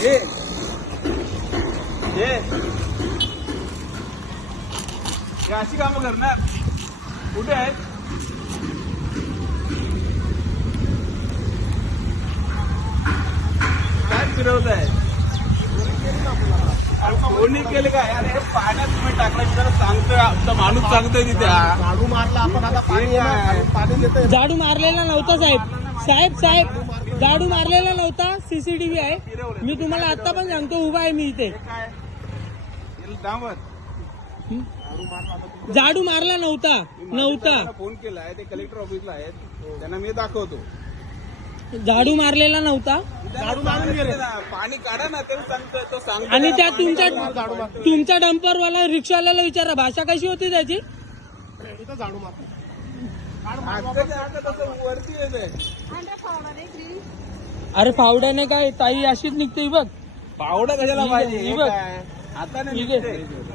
ए ए हे अशी कामं करणार कुठे आहे काय फिरवत आहे कोणी केलं काय अरे पाण्यात तुम्ही टाकला जरा सांगतोय आमचा माणूस सांगतोय तिथे झाडू मारला आपण आता पाणी येणार, पाणी येतंय. झाडू मारलेला नव्हता साहेब झाडू मारलेला नव्हता. सीसीटीव्ही आहे. मी तुम्हाला आता पण सांगतो, उभा आहे मी इथे. काय डांबर झाडू मारला नव्हता. फोन केलाय ते कलेक्टर ऑफिसला आहेत त्यांना मी दाखवतो झाडू मारलेला नव्हता. झाडू मारून गेले पाणी काढा ना ते सांगतोय तो सांगतो आणि त्या तुमच्या डंपरवाला रिक्षावाल्याला विचारा भाषा कशी होती त्याची. इथं झाडू मारतो. वरती येते अरे फावड्याने काय ताई अशीच निघते बघ. पावडा कशाला पाहिजे ही हे बघ. काय? आता नाही ठीक आहे. निघते.